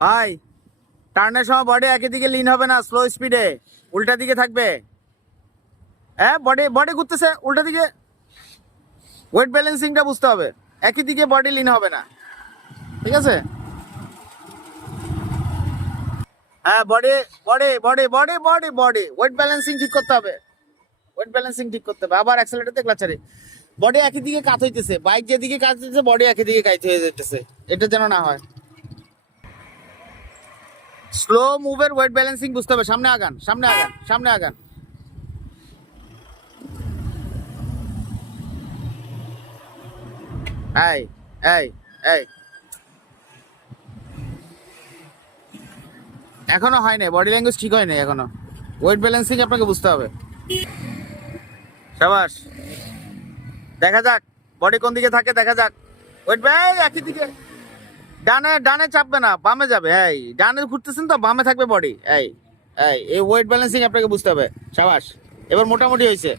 ভাই টার্নের সময় বডি একই দিকে লিন হবে না স্লো স্পিডে উল্টা দিকে থাকবে। হ্যাঁ বডি বডি ঘুরতেছে, উল্টা দিকে। ওয়েট ব্যালেন্সিংটা বুঝতে হবে। একই দিকে বডি লিন হবে না। ঠিক আছে? হ্যাঁ body body body body body body weight balancing ঠিক করতে হবে। ওয়েট ব্যালেন্সিং ঠিক করতে হবে। আবার অ্যাক্সেলেটারতে ক্লাচারে বডি একই দিকে কাজ হইতেছে। বাইক যেদিকে কাজ হইতেছে বডি একই দিকে কাজ হয়ে যেতেছে এটা যেন না হয়। স্লো মুভের ওয়েট ব্যালেন্সিং বুঝতে হবে। সামনে আগান সামনে আগান সামনে আগান। এই এই এই। এখনও হয় হয়নি বডি ল্যাঙ্গুয়েজ ঠিক হয় হয়নি এখনও। ওয়েট ব্যালেন্সিং আপনাকে বুঝতে হবে। সাবাস, দেখা যাক বডি কোন দিকে থাকে, দেখা যাক। ওয়েট ব্যাগ একই দিকে। ডানে ডানে চাপবে না, বামে যাবে, এই, ডানে ঘুরতেছেন তো, বামে থাকবে বডি এই এই ওয়েট ব্যালেন্সিং আপনাকে বুঝতে হবে, সাবাস, এবার মোটামুটি হয়েছে।